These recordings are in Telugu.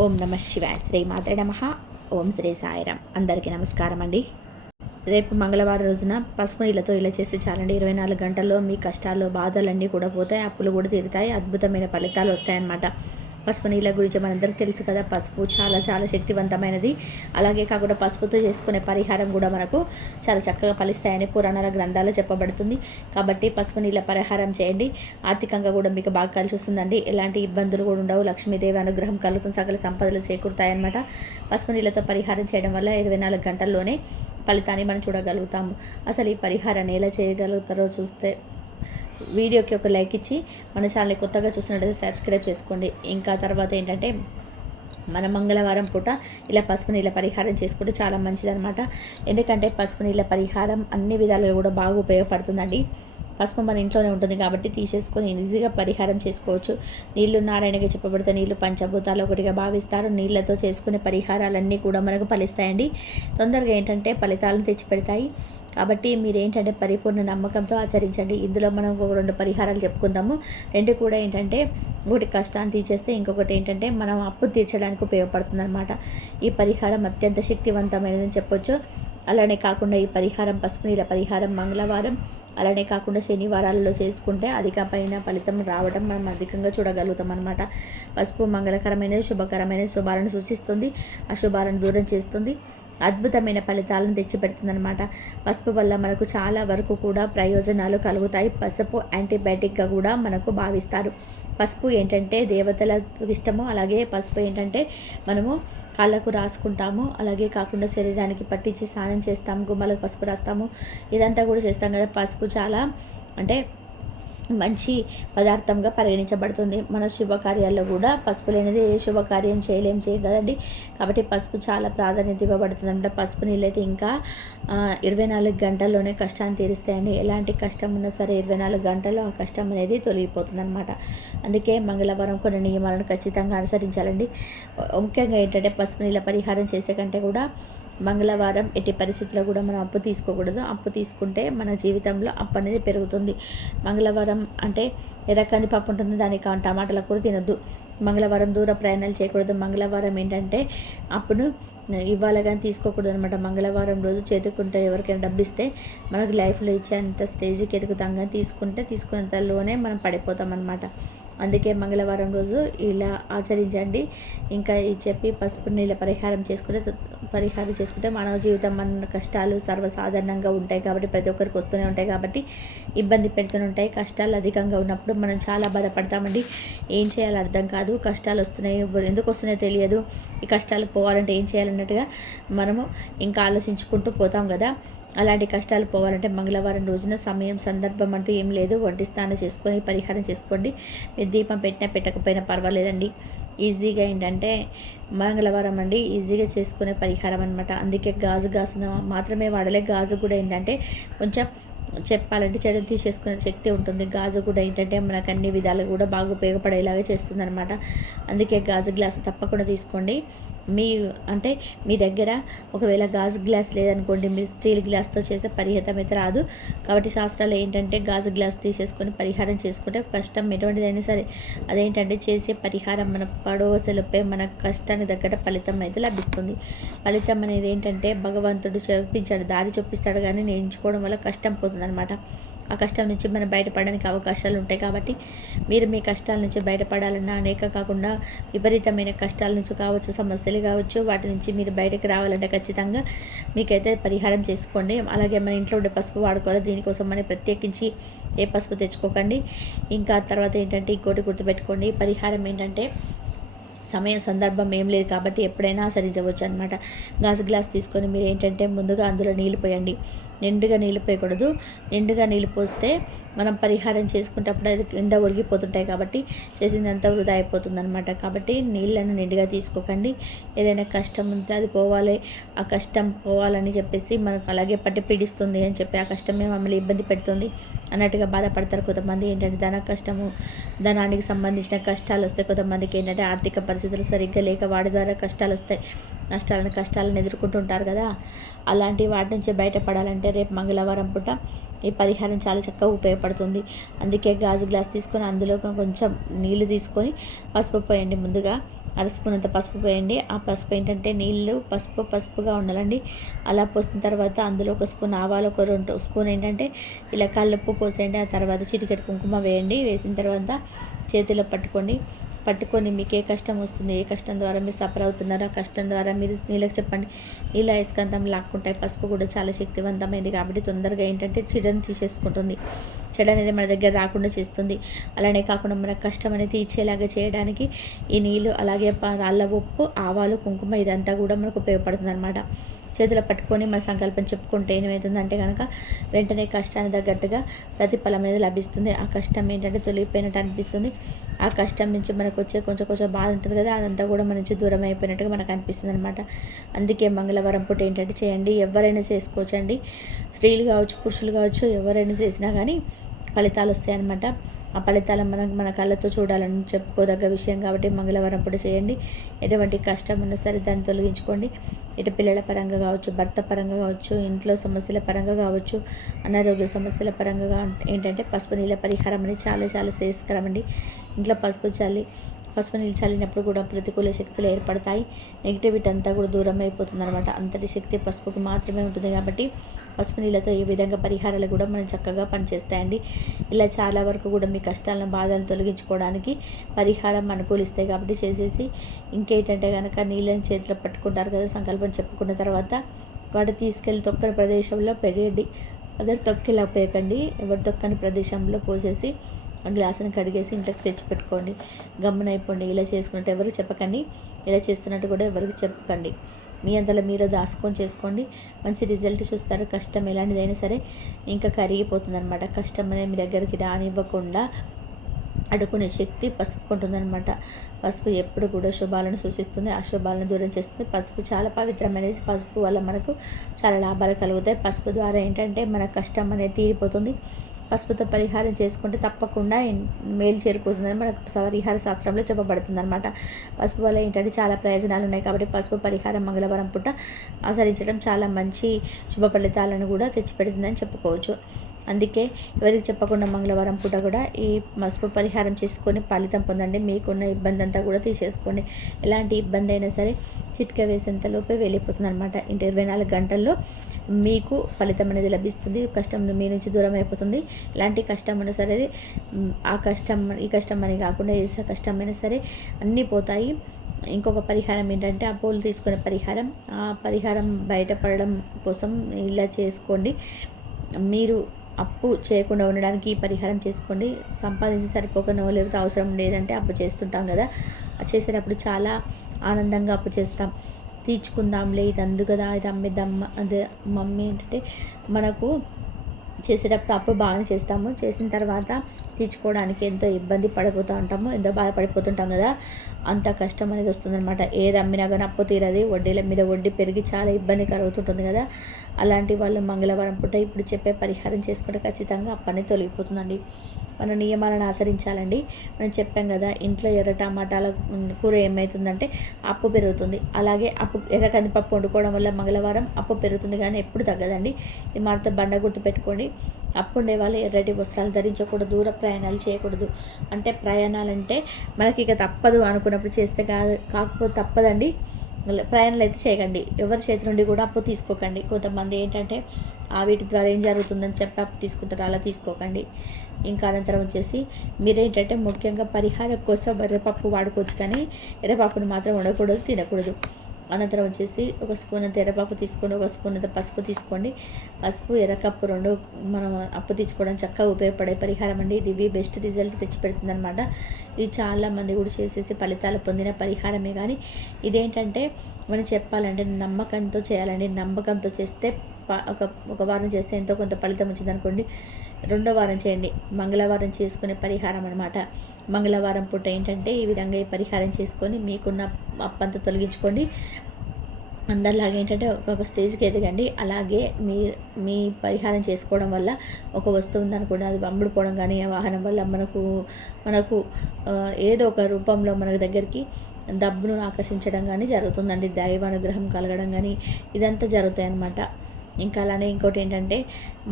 ఓం నమ శివాయ. శ్రీ మాత్రే నమః. ఓం శ్రీ సాయిరాం. అందరికీ నమస్కారం అండి. రేపు మంగళవారం రోజున పసుపు నీళ్ళతో ఇలా చేస్తే చాలండి. 24 గంటల్లో మీ కష్టాలు బాధలన్నీ కూడా పోతాయి, అప్పులు కూడా తీరుతాయి, అద్భుతమైన ఫలితాలు వస్తాయన్నమాట. పసుపు నీళ్ళ గురించి మనందరికీ తెలుసు కదా. పసుపు చాలా చాలా శక్తివంతమైనది. అలాగే కాకుండా పసుపుతో చేసుకునే పరిహారం కూడా మనకు చాలా చక్కగా ఫలిస్తాయని పురాణాల గ్రంథాలు చెప్పబడుతుంది. కాబట్టి పసుపు నీళ్ళ పరిహారం చేయండి. ఆర్థికంగా కూడా మీకు బాగా కలిసి వస్తుందండి. ఎలాంటి ఇబ్బందులు కూడా ఉండవు. లక్ష్మీదేవి అనుగ్రహం కలుగుతుంది, సకల సంపదలు చేకూరుతాయన్నమాట. పసుపు నీళ్ళతో పరిహారం చేయడం వల్ల 24 గంటల్లోనే ఫలితాన్ని మనం చూడగలుగుతాము. అసలు ఈ పరిహారాన్ని ఎలా చేయగలుగుతారో చూస్తే వీడియోకి ఒక లైక్ ఇచ్చి మన ఛానల్ని కొత్తగా చూసినట్లయితే సబ్స్క్రైబ్ చేసుకోండి. ఇంకా తర్వాత ఏంటంటే మన మంగళవారం పూట ఇలా పసుపు నీళ్ళ పరిహారం చేసుకుంటే చాలా మంచిదన్నమాట. ఎందుకంటే పసుపు నీళ్ళ పరిహారం అన్ని విధాలుగా కూడా బాగా ఉపయోగపడుతుందండి. పసుపు మన ఇంట్లోనే ఉంటుంది కాబట్టి తీసేసుకొని ఈజీగా పరిహారం చేసుకోవచ్చు. నీళ్లు నారాయణగా చెప్పబడితే నీళ్లు పంచభూతాలు ఒకటిగా భావిస్తారు. నీళ్లతో చేసుకునే పరిహారాలన్నీ కూడా మనకు ఫలిస్తాయండి. తొందరగా ఏంటంటే ఫలితాలను తెచ్చిపెడతాయి. కాబట్టి మీరు ఏంటంటే పరిపూర్ణ నమ్మకంతో ఆచరించండి. ఇందులో మనం ఒక 2 పరిహారాలు చెప్పుకుందాము. 2 కూడా ఏంటంటే ఒకటి కష్టాన్ని తీసేస్తే, ఇంకొకటి ఏంటంటే మనం అప్పు తీర్చడానికి ఉపయోగపడుతుంది అనమాట. ఈ పరిహారం అత్యంత శక్తివంతమైనదని చెప్పొచ్చు. అలానే కాకుండా ఈ పరిహారం పసుపు నీళ్ళ పరిహారం మంగళవారం అలానే కాకుండా శనివారాలలో చేసుకుంటే అధికమైన ఫలితం రావడం మనం అధికంగా చూడగలుగుతాం అనమాట. పసుపు మంగళకరమైనది, శుభకరమైన శుభాలను సూచిస్తుంది, అశుభాలను దూరం చేస్తుంది, అద్భుతమైన ఫలితాలను తెచ్చిపెడుతుందన్నమాట. పసుపు వల్ల మనకు చాలా వరకు కూడా ప్రయోజనాలు కలుగుతాయి. పసుపు యాంటీబయాటిక్గా కూడా మనకు భావిస్తారు. పసుపు ఏంటంటే దేవతలకు ఇష్టము. అలాగే పసుపు ఏంటంటే మనము కాళ్ళకు రాసుకుంటాము. అలాగే కాకుండా శరీరానికి పట్టించి స్నానం చేస్తాము, గుమ్మలకు పసుపు రాస్తాము, ఇదంతా కూడా చేస్తాం కదా. పసుపు చాలా అంటే మంచి పదార్థంగా పరిగణించబడుతుంది. మన శుభకార్యాల్లో కూడా పసుపు లేనిది ఏ శుభకార్యం చేయం కదండి. కాబట్టి పసుపు చాలా ప్రాధాన్యత ఇవ్వబడుతుంది అంటే పసుపు నీళ్ళైతే ఇంకా 24 గంటల్లోనే కష్టాన్ని తీరుస్తాయండి. ఎలాంటి కష్టం ఉన్నా సరే 24 గంటల్లో ఆ కష్టం అనేది తొలగిపోతుంది అనమాట. అందుకే మంగళవారం కొన్ని నియమాలను ఖచ్చితంగా అనుసరించాలండి. ముఖ్యంగా ఏంటంటే పసుపు నీళ్ళ పరిహారం చేసే కంటే కూడా మంగళవారం ఎట్టి పరిస్థితుల్లో కూడా మనం అప్పు తీసుకోకూడదు. అప్పు తీసుకుంటే మన జీవితంలో అప్పు అనేది పెరుగుతుంది. మంగళవారం అంటే ఎర్రకంది పప్పు ఉంటుంది, దానికి టమాటాలకు కూడా తినొద్దు. మంగళవారం దూర ప్రయాణాలు చేయకూడదు. మంగళవారం ఏంటంటే అప్పును ఇవ్వాలి కానీ తీసుకోకూడదు అనమాట. మంగళవారం రోజు చేతుకుంటే ఎవరికైనా డబ్బు ఇస్తే మనకు లైఫ్లో ఇచ్చేంత స్టేజ్కి ఎదుగుతాం, కానీ తీసుకునేంతలోనే మనం పడిపోతాం అనమాట. అందుకే మంగళవారం రోజు ఇలా ఆచరించండి. ఇంకా చెప్పి పసుపు నీళ్ళ పరిహారం చేసుకుంటే మానవ జీవితం మన కష్టాలు సర్వసాధారణంగా ఉంటాయి కాబట్టి ప్రతి ఒక్కరికి వస్తూనే ఉంటాయి కాబట్టి ఇబ్బంది పెడుతూనే ఉంటాయి. కష్టాలు అధికంగా ఉన్నప్పుడు మనం చాలా బాధపడతామండి. ఏం చేయాలో అర్థం కాదు. కష్టాలు వస్తున్నాయి, ఎందుకు వస్తున్నాయో తెలియదు. ఈ కష్టాలు పోవాలంటే ఏం చేయాలన్నట్టుగా మనము ఇంకా ఆలోచించుకుంటూ పోతాం కదా. అలాంటి కష్టాలు పోవాలంటే మంగళవారం రోజున సమయం సందర్భం అంటూ ఏం లేదు. వంటి స్నానం చేసుకొని పరిహారం చేసుకోండి. మీరు దీపం పెట్టినా పెట్టకపోయినా పర్వాలేదండి. ఈజీగా ఏంటంటే మంగళవారం అండి ఈజీగా చేసుకునే పరిహారం అనమాట. అందుకే గాజును మాత్రమే వాడలే. గాజు కూడా ఏంటంటే కొంచెం చెప్పాలంటే చెడు తీసేసుకునే శక్తి ఉంటుంది. గాజు కూడా ఏంటంటే మనకు అన్ని విధాలు కూడా బాగా ఉపయోగపడేలాగా చేస్తుంది అనమాట. అందుకే గాజు గ్లాస్ తప్పకుండా తీసుకోండి. మీ దగ్గర ఒకవేళ గాజు గ్లాస్ లేదనుకోండి, మీరు స్టీల్ గ్లాస్తో చేస్తే పరిహితం అయితే రాదు. కాబట్టి శాస్త్రాలు ఏంటంటే గాజు గ్లాస్ తీసేసుకొని పరిహారం చేసుకుంటే కష్టం ఎటువంటిదైనా సరే అదేంటంటే చేసే పరిహారం మన పడవసలపై మన కష్టానికి తగ్గట్టు ఫలితం అయితే లభిస్తుంది. ఫలితం అనేది ఏంటంటే భగవంతుడు చూపించాడు, దారి చూపిస్తాడు, కానీ నేర్చుకోవడం వల్ల కష్టం పోతుంది అనమాట. ఆ కష్టం నుంచి మనం బయటపడడానికి అవకాశాలు ఉంటాయి. కాబట్టి మీరు మీ కష్టాల నుంచి బయటపడాలన్నా అనేక కాకుండా విపరీతమైన కష్టాల నుంచి కావచ్చు, సమస్యలు కావచ్చు, వాటి నుంచి మీరు బయటకు రావాలంటే ఖచ్చితంగా మీకైతే పరిహారం చేసుకోండి. అలాగే మన ఇంట్లో ఉండే పసుపు వాడుకోవాలి. దీనికోసం మనం ప్రత్యేకించి ఏ పసుపు తెచ్చుకోకండి. ఇంకా తర్వాత ఏంటంటే ఇంకోటి గుర్తుపెట్టుకోండి, పరిహారం ఏంటంటే సమయం సందర్భం ఏం లేదు కాబట్టి ఎప్పుడైనా ఆచరించవచ్చు అనమాట. గాజు గ్లాస్ తీసుకొని మీరు ఏంటంటే ముందుగా అందులో నీళ్ళు పోయండి. నిండుగా నీళ్ళు పోయకూడదు. నిండుగా నీళ్ళు పోస్తే మనం పరిహారం చేసుకునేటప్పుడు అది కింద ఒరిగిపోతుంటాయి కాబట్టి చేసిందంతా వృధా అయిపోతుంది అనమాట. కాబట్టి నీళ్ళను నిండుగా తీసుకోకండి. ఏదైనా కష్టం ఉంటే అది పోవాలి, ఆ కష్టం పోవాలని చెప్పేసి మనకు అలాగే పట్టి పీడిస్తుంది అని చెప్పి ఆ కష్టమే మమ్మల్ని ఇబ్బంది పెడుతుంది అన్నట్టుగా బాధపడతారు. కొంతమంది ఏంటంటే ధనానికి సంబంధించిన కష్టాలు వస్తాయి. కొంతమందికి ఏంటంటే ఆర్థిక పరిస్థితులు సరిగ్గా లేక వాడి ద్వారా కష్టాలు వస్తాయి. నష్టాలను కష్టాలను ఎదుర్కొంటుంటారు కదా, అలాంటి వాటి నుంచి బయటపడాలంటే రేపు మంగళవారం పూట ఈ పరిహారం చాలా చక్కగా ఉపయోగపడుతుంది. అందుకే గాజు గ్లాస్ తీసుకొని అందులో కొంచెం నీళ్లు తీసుకొని పసుపు పోయండి. ముందుగా అర స్పూన్ అంత పసుపు పోయండి. ఆ పసుపు ఏంటంటే నీళ్ళు పసుపుగా ఉండాలండి. అలా పోసిన తర్వాత అందులో ఒక స్పూన్ ఆవాలు, ఒక 2 స్పూన్ ఏంటంటే ఇలా కల్లుప్పు పోసేయండి. ఆ తర్వాత చిటికెడు కుంకుమ వేయండి. వేసిన తర్వాత చేతిలో పట్టుకొని మీకు ఏ కష్టం వస్తుంది, ఏ కష్టం ద్వారా మీరు సఫర్ అవుతున్నారో ఆ కష్టం ద్వారా మీరు నీళ్ళకి చెప్పండి. ఇలా ఇసుకంతం లాక్కుంటాయి. పసుపు కూడా చాలా శక్తివంతమైంది కాబట్టి తొందరగా ఏంటంటే చెడుని తీసేసుకుంటుంది. చెడు అనేది మన దగ్గర రాకుండా చేస్తుంది. అలానే కాకుండా మన కష్టం అనేది తీర్చేలాగా చేయడానికి ఈ నీళ్ళు, అలాగే రాళ్ళ ఉప్పు, ఆవాలు, కుంకుమ ఇదంతా కూడా మనకు ఉపయోగపడుతుంది అనమాట. చేతిలో పట్టుకొని మన సంకల్పం చెప్పుకుంటే ఏమవుతుందంటే కనుక వెంటనే కష్టానికి తగ్గట్టుగా ప్రతిఫలం అనేది లభిస్తుంది. ఆ కష్టం ఏంటంటే తొలగిపోయినట్టు అనిపిస్తుంది. ఆ కష్టం నుంచి మనకు వచ్చే కొంచెం బాధ ఉంటుంది కదా, అదంతా కూడా మన నుంచి దూరం అయిపోయినట్టుగా మనకు అనిపిస్తుంది అనమాట. అందుకే మంగళవారం పూట ఏంటంటే చేయండి. ఎవరైనా చేసుకోవచ్చండి, స్త్రీలు కావచ్చు, పురుషులు కావచ్చు, ఎవరైనా చేసినా కానీ ఫలితాలు వస్తాయి అన్నమాట. ఆ ఫలితాలను మన కళ్ళతో చూడాలని చెప్పుకోదగ్గ విషయం కాబట్టి మంగళవారం పూట చేయండి. ఎటువంటి కష్టం ఉన్నా సరే దాన్ని తొలగించుకోండి. ఇటు పిల్లల పరంగా కావచ్చు, భర్త పరంగా కావచ్చు, ఇంట్లో సమస్యల పరంగా కావచ్చు, అనారోగ్య సమస్యల పరంగా ఏంటంటే పసుపు నీళ్ళ పరిహారం అనేది చాలా చాలా శ్రేయస్కరం అండి. ఇంట్లో పసుపు నీళ్ళు చల్లినప్పుడు కూడా ప్రతికూల శక్తులు ఏర్పడతాయి. నెగిటివిటీ అంతా కూడా దూరం అయిపోతుంది అనమాట. అంతటి శక్తి పసుపుకు మాత్రమే ఉంటుంది కాబట్టి పసుపు నీళ్ళతో ఈ విధంగా పరిహారాలు కూడా మనం చక్కగా పనిచేస్తాయండి. ఇలా చాలా వరకు కూడా మీ కష్టాలను, బాధలను తొలగించుకోవడానికి పరిహారం అనుకూలిస్తాయి కాబట్టి చేసేసి, ఇంకేంటంటే కనుక నీళ్ళని చేతిలో పట్టుకుంటారు కదా, సంకల్పం చెప్పుకున్న తర్వాత వాటి తీసుకెళ్ళి తొక్కని ప్రదేశంలో పెరిగండి. అదే తొక్కిలా పోయకండి. ఎవరు తొక్కని ప్రదేశంలో పోసేసి ఆ గ్లాసుని కడిగేసి ఇంట్లోకి తెచ్చిపెట్టుకోండి. గమ్మునైపోండి. ఇలా చేసుకున్నట్టు ఎవరికి చెప్పకండి. ఇలా చేస్తున్నట్టు కూడా ఎవరికి చెప్పకండి. మీ అంతలో మీరు దాచుకొని చేసుకోండి. మంచి రిజల్ట్ చూస్తారు. కష్టం ఎలాంటిదైనా సరే ఇంకా కరిగిపోతుంది అనమాట. కష్టం అనేది మీ దగ్గరికి రానివ్వకుండా అడ్డుకునే శక్తి పసుపుకుంటుందన్నమాట. పసుపు ఎప్పుడు కూడా శుభాలను సూచిస్తుంది, అశుభాలను దూరం చేస్తుంది. పసుపు చాలా పవిత్రమైనది. పసుపు వల్ల మనకు చాలా లాభాలు కలుగుతాయి. పసుపు ద్వారా ఏంటంటే మన కష్టం అనేది తీరిపోతుంది. పసుపుతో పరిహారం చేసుకుంటే తప్పకుండా మేలు చేరుకుంటుందని మనకు పరిహార శాస్త్రంలో చెప్పబడుతుంది అనమాట. పసుపు వల్ల ఏంటంటే చాలా ప్రయోజనాలు ఉన్నాయి కాబట్టి పసుపు పరిహారం మంగళవారం పూట ఆచరించడం చాలా మంచి శుభ ఫలితాలను కూడా తెచ్చిపెడుతుందని చెప్పుకోవచ్చు. అందుకే ఎవరికి చెప్పకుండా మంగళవారం పూట కూడా ఈ పసుపు పరిహారం చేసుకొని ఫలితం పొందండి. మీకున్న ఇబ్బంది అంతా కూడా తీసేసుకోండి. ఎలాంటి ఇబ్బంది అయినా సరే చిట్కా వేసేంత లోపే వెళ్ళిపోతుంది అనమాట. 24 గంటల్లో మీకు ఫలితం అనేది లభిస్తుంది. కష్టం మీ నుంచి దూరం అయిపోతుంది. ఎలాంటి కష్టం అయినా సరే ఈ కష్టం అని కాకుండా ఏ కష్టమైనా సరే అన్నీ పోతాయి. ఇంకొక పరిహారం ఏంటంటే అప్పులు తీసుకునే పరిహారం. ఆ పరిహారం బయటపడడం కోసం ఇలా చేసుకోండి. మీరు అప్పు చేయకుండా ఉండడానికి ఈ పరిహారం చేసుకోండి. సంపాదించి సరిపోకనో లేకపోతే అవసరం లేదంటే అప్పు చేస్తుంటాం కదా, చేసేటప్పుడు చాలా ఆనందంగా అప్పు చేస్తాం. తీర్చుకుందాంలే, ఇది అందు కదా, ఇది అమ్మేద్దాం, అదే మమ్మీ ఏంటంటే మనకు చేసేటప్పుడు అప్పు బాగానే చేస్తాము. చేసిన తర్వాత తీర్చుకోవడానికి ఎంతో ఇబ్బంది పడిపోతూ ఉంటాము, ఎంతో బాధపడిపోతుంటాం కదా, అంత కష్టం అనేది వస్తుందన్నమాట. ఏది అమ్మినా కానీ అప్పు తీరది, వడ్డీల మీద వడ్డీ పెరిగి చాలా ఇబ్బంది కలుగుతుంటుంది కదా. అలాంటి వాళ్ళు మంగళవారం పూట ఇప్పుడు చెప్పే పరిహారం చేసుకుంటే ఖచ్చితంగా అప్పు అనేది తొలగిపోతుందండి. మన నియమాలను ఆచరించాలండి. మనం చెప్పాం కదా, ఇంట్లో ఎర్ర టమాటాల కూర ఏమవుతుందంటే అప్పు పెరుగుతుంది. అలాగే ఎర్ర కందిపప్పు వండుకోవడం వల్ల మంగళవారం అప్పు పెరుగుతుంది కానీ ఎప్పుడు తగ్గదండి. ఈ మాట బండ గుర్తు పెట్టుకోండి. అప్పు ఉండే వాళ్ళు ఎర్రటి వస్త్రాలు ధరించకూడదు, దూర ప్రయాణాలు చేయకూడదు. అంటే ప్రయాణాలంటే మనకి ఇక తప్పదు అనుకున్నప్పుడు చేస్తే కాకపోతే తప్పదండి. ప్రయాణాలు అయితే చేయకండి. ఎవరి చేతి నుండి కూడా అప్పు తీసుకోకండి. కొంతమంది ఏంటంటే వీటి ద్వారా ఏం జరుగుతుందని చెప్పి అప్పు తీసుకుంటారు, అలా తీసుకోకండి. ఇంకా అనంతరం వచ్చేసి మీరేంటంటే ముఖ్యంగా పరిహారం కోసం ఎర్రపప్పు వాడుకోవచ్చు కానీ ఎర్రపప్పును మాత్రం వండకూడదు, తినకూడదు. అనంతరం వచ్చేసి ఒక స్పూన్ అంత ఎర్రపప్పు తీసుకోండి, ఒక స్పూన్ అంత పసుపు తీసుకోండి. పసుపు, ఎర్రకప్పు రెండు మనం అప్పు తీసుకోవడం చక్కగా ఉపయోగపడే పరిహారం అండి. ఇది బెస్ట్ రిజల్ట్ తెచ్చిపెడుతుంది అనమాట. ఇది చాలామంది కూడా చేసేసి ఫలితాలు పొందిన పరిహారమే. కానీ ఇదేంటంటే మనం చెప్పాలంటే నమ్మకంతో చేయాలండి. నమ్మకంతో చేస్తే ఒక వారం చేస్తే ఎంతో కొంత ఫలితం వచ్చిందనుకోండి, రెండో వారం చేయండి. మంగళవారం చేసుకునే పరిహారం అనమాట. మంగళవారం పూట ఏంటంటే ఈ విధంగా ఈ పరిహారం చేసుకొని మీకున్న అప్పంతా తొలగించుకోండి. అందరిలాగే ఏంటంటే ఒక స్టేజ్కి ఎదగండి. అలాగే మీ పరిహారం చేసుకోవడం వల్ల ఒక వస్తువు ఉందనుకోండి, అది అమ్ముడుపోవడం కానీ ఆ వాహనం వల్ల మనకు ఏదో ఒక రూపంలో మన దగ్గరికి డబ్బును ఆకర్షించడం కానీ జరుగుతుందండి. దైవ అనుగ్రహం కలగడం కానీ ఇదంతా జరుగుతాయి అన్నమాట. ఇంకా అలానే ఇంకోటి ఏంటంటే,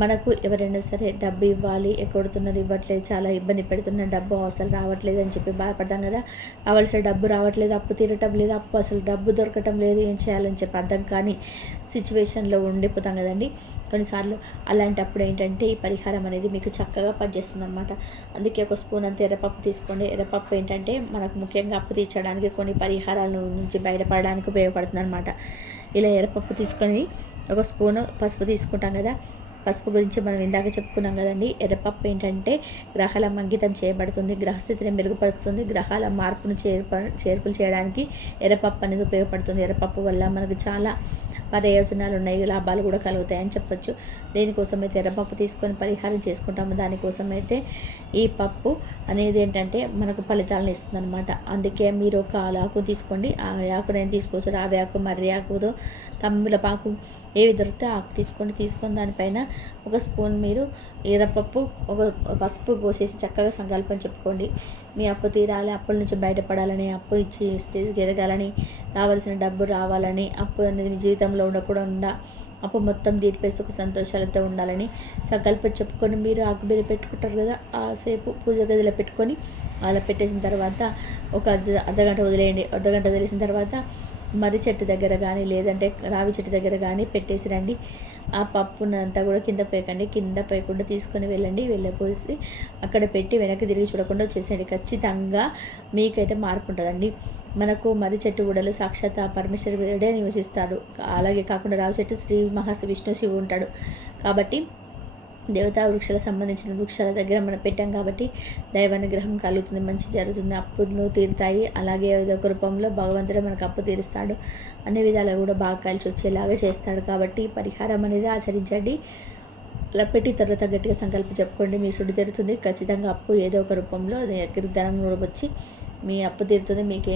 మనకు ఎవరైనా సరే డబ్బు ఇవ్వాలి, ఎగ్గొడుతున్నారు, ఇవ్వట్లేదు, చాలా ఇబ్బంది పెడుతున్నారు, డబ్బు అసలు రావట్లేదు అని చెప్పి బాధపడతాం కదా. రావాల్సిన డబ్బు రావట్లేదు, అప్పు తీరటం లేదు, అసలు డబ్బు దొరకటం లేదు, ఏం చేయాలని చెప్పి అర్థం కాని సిచ్యువేషన్లో ఉండిపోతాం కదండి. కొన్నిసార్లు అలాంటప్పుడు ఏంటంటే ఈ పరిహారం అనేది మీకు చక్కగా పనిచేస్తుంది అనమాట. అందుకే ఒక స్పూన్ అంత ఎర్రపప్పు తీసుకోండి. ఎర్రపప్పు ఏంటంటే మనకు ముఖ్యంగా అప్పు తీర్చడానికి, కొన్ని పరిహారాల నుంచి బయటపడడానికి ఉపయోగపడుతుంది అనమాట. ఇలా ఎర్రపప్పు తీసుకొని ఒక స్పూను పసుపు తీసుకుంటాం కదా. పసుపు గురించి మనం ఇందాక చెప్పుకున్నాం కదండి. ఎర్రపప్పు ఏంటంటే గ్రహాల అంకితం చేయబడుతుంది, గ్రహస్థితిని మెరుగుపరుస్తుంది, గ్రహాల మార్పును చేర్పులు చేయడానికి ఎర్రపప్పు అనేది ఉపయోగపడుతుంది. ఎర్రపప్పు వల్ల మనకు చాలా ప్రయోజనాలు ఉన్నాయి, లాభాలు కూడా కలుగుతాయని చెప్పొచ్చు. దేనికోసమైతే ఎర్రపప్పు తీసుకొని పరిహారం చేసుకుంటామో దానికోసమైతే ఈ పప్పు అనేది ఏంటంటే మనకు ఫలితాలను ఇస్తుంది అనమాట. అందుకే మీరు ఒక ఆకు తీసుకోండి. ఆ ఆకునైనా తీసుకోవచ్చు, రావి ఆకు, మర్రి ఆకుతో, తమిళపాకు, ఏవి దొరికితే ఆకు తీసుకొని దానిపైన ఒక స్పూన్ మీరు ఎర్రపప్పు, ఒక పసుపు పోసేసి చక్కగా సంకల్పం చెప్పుకోండి. మీ అప్పు తీరాలి, అప్పుల నుంచి బయటపడాలని, అప్పు ఇచ్చి స్టేజ్కి ఎదగాలని, రావాల్సిన డబ్బు రావాలని, అప్పు అనేది మీ జీవితంలో ఉండకుండా అప్పు మొత్తం తీరిపోయి సుఖ సంతోషాలతో ఉండాలని సంకల్పం చెప్పుకొని మీరు ఆకుబీర పెట్టుకుంటారు కదా, ఆ సేపు పూజ గదిలో పెట్టుకొని అలా పెట్టేసిన తర్వాత ఒక అర్ధగంట వదిలేయండి. అర్ధగంట వదిలేసిన తర్వాత మర్రి చెట్టు దగ్గర కానీ, లేదంటే రావి చెట్టు దగ్గర కానీ పెట్టేసి రండి. ఆ పప్పునంతా కూడా కింద పోయకండి, కింద పోయకుండా తీసుకొని వెళ్ళండి. వెళ్ళపోసి అక్కడ పెట్టి వెనక్కి తిరిగి చూడకుండా వచ్చేసేయండి. ఖచ్చితంగా మీకైతే మార్పు ఉంటుందండి. మనకు మర్రి చెట్టు గుడలు సాక్షాత్ పరమేశ్వరుడే నివసిస్తాడు. అలాగే కాకుండా రావి చెట్టు శ్రీ విష్ణు శివుడు ఉంటాడు. కాబట్టి దేవతా వృక్షాలకు సంబంధించిన వృక్షాల దగ్గర మనం పెట్టాం కాబట్టి దైవానుగ్రహం కలుగుతుంది, మంచి జరుగుతుంది, అప్పులు తీరుతాయి. అలాగే ఏదో ఒక రూపంలో భగవంతుడు మనకు అప్పు తీరుస్తాడు, అన్ని విధాలుగా కూడా బాగా కలిసి వచ్చేలాగా చేస్తాడు. కాబట్టి పరిహారం అనేది ఆచరించండి. అలా పెట్టి తర్వాత గట్టిగా సంకల్పం చెప్పుకోండి, మీ సుడి తీరుతుంది. ఖచ్చితంగా అప్పు ఏదో ఒక రూపంలో ధనం వచ్చి మీ అప్పు తీరుతుంది. మీకేం